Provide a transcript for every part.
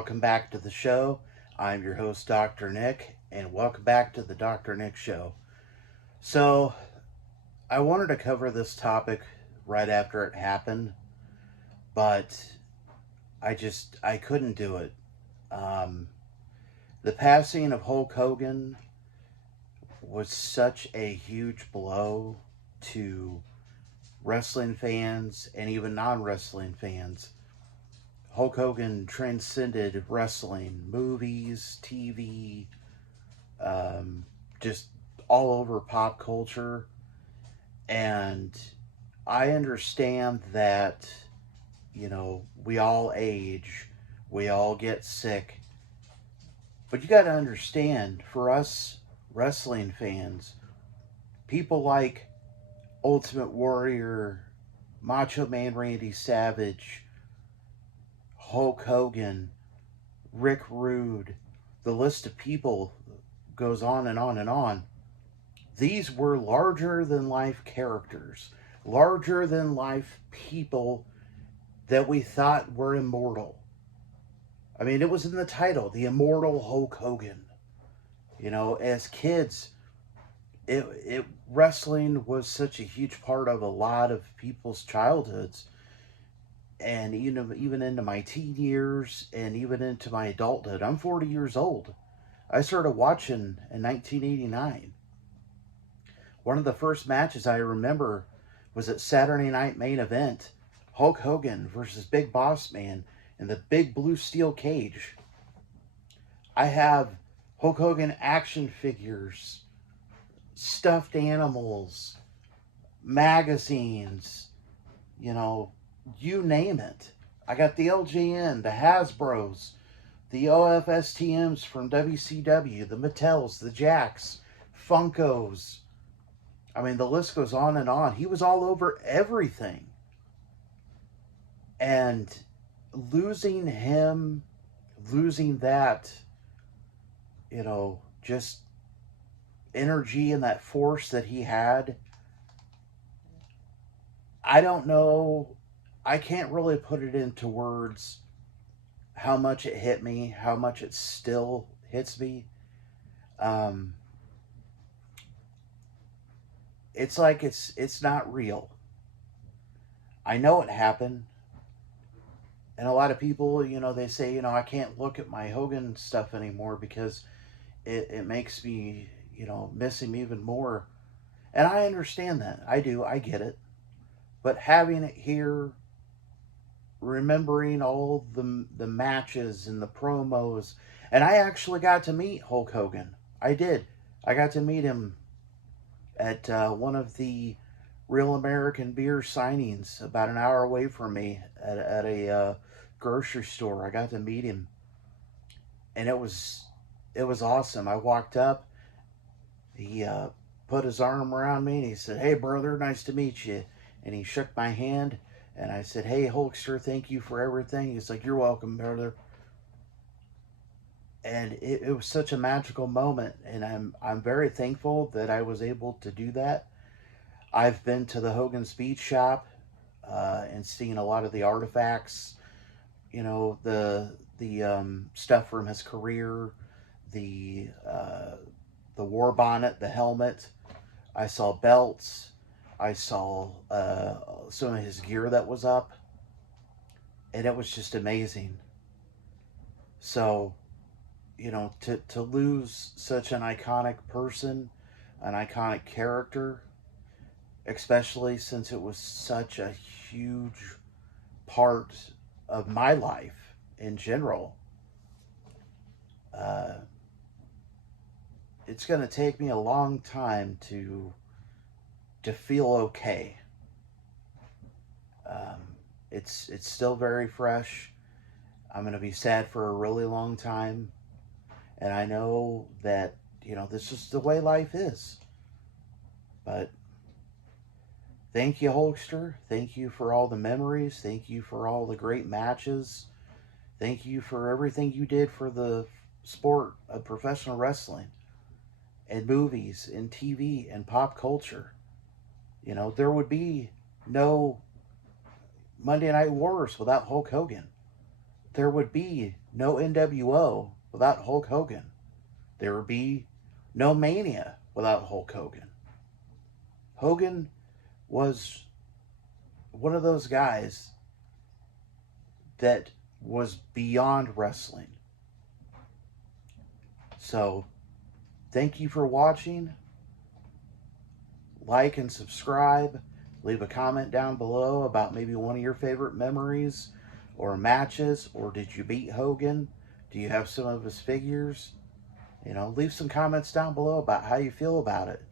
welcome back to the show. I'm your host, Dr. Nick, and welcome back to the Dr. Nick Show. So, I wanted to cover this topic right after it happened, but I couldn't do it. Um, the passing of Hulk Hogan was such a huge blow to wrestling fans and even non wrestling fans. Hulk Hogan transcended wrestling, movies, TV, um, just all over pop culture. And I understand that, we all age, we all get sick. But you got to understand, for us wrestling fans, people like Ultimate Warrior, Macho Man Randy Savage, Hulk Hogan, Rick Rude, the list of people goes on and on and on. These were larger than life characters, larger than life people that we thought were immortal. I mean, it was in the title, The Immortal Hulk Hogan. As kids, it wrestling was such a huge part of a lot of people's childhoods, and even into my teen years and even into my adulthood. I'm 40 years old. I started watching in 1989. One of the first matches I remember was at Saturday Night Main Event, Hulk Hogan versus Big Boss Man in the big blue steel cage. I have Hulk Hogan action figures, stuffed animals, magazines, you know, you name it. I got the LJN, the Hasbros, the OFSTMs from WCW, the Mattels, the Jacks, Funkos. I mean, the list goes on and on. He was all over everything. And losing him, losing that, just energy and that force that he had, I don't know. I can't really put it into words how much it hit me, how much it still hits me. Um, it's like it's not real. I know it happened, and a lot of people, they say, I can't look at my Hogan stuff anymore because it makes me, miss him even more. And I understand that. I do. I get it. But having it here, remembering all the matches and the promos, and I actually got to meet Hulk Hogan. I did. I got to meet him at one of the Real American Beer signings about an hour away from me at a grocery store. I got to meet him, and it was awesome. I walked up. He put his arm around me and he said, "Hey, brother, nice to meet you." And he shook my hand. And I said, "Hey, Hulkster, thank you for everything." He's like, "You're welcome, brother." And it was such a magical moment, and I'm very thankful that I was able to do that. I've been to the Hogan Speed Shop and seen a lot of the artifacts, the stuff from his career, the war bonnet, the helmet. I saw belts. I saw some of his gear that was up, and it was just amazing. So, to lose such an iconic person, an iconic character, especially since it was such a huge part of my life in general, uh, it's going to take me a long time to feel okay. It's still very fresh. I'm going to be sad for a really long time, and I know that this is the way life is. But thank you, Hulkster. Thank you for all the memories. Thank you for all the great matches. Thank you for everything you did for the sport of professional wrestling and movies and TV and pop culture. There would be no Monday Night Wars without Hulk Hogan. there would be no NWO without Hulk Hogan. There would be no Mania without Hulk Hogan. Hogan was one of those guys that was beyond wrestling. So, thank you for watching. Like and subscribe. Leave a comment down below about maybe one of your favorite memories or matches, or did you beat Hogan? Do you have some of his figures? Leave some comments down below about how you feel about it.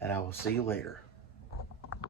And I will see you later.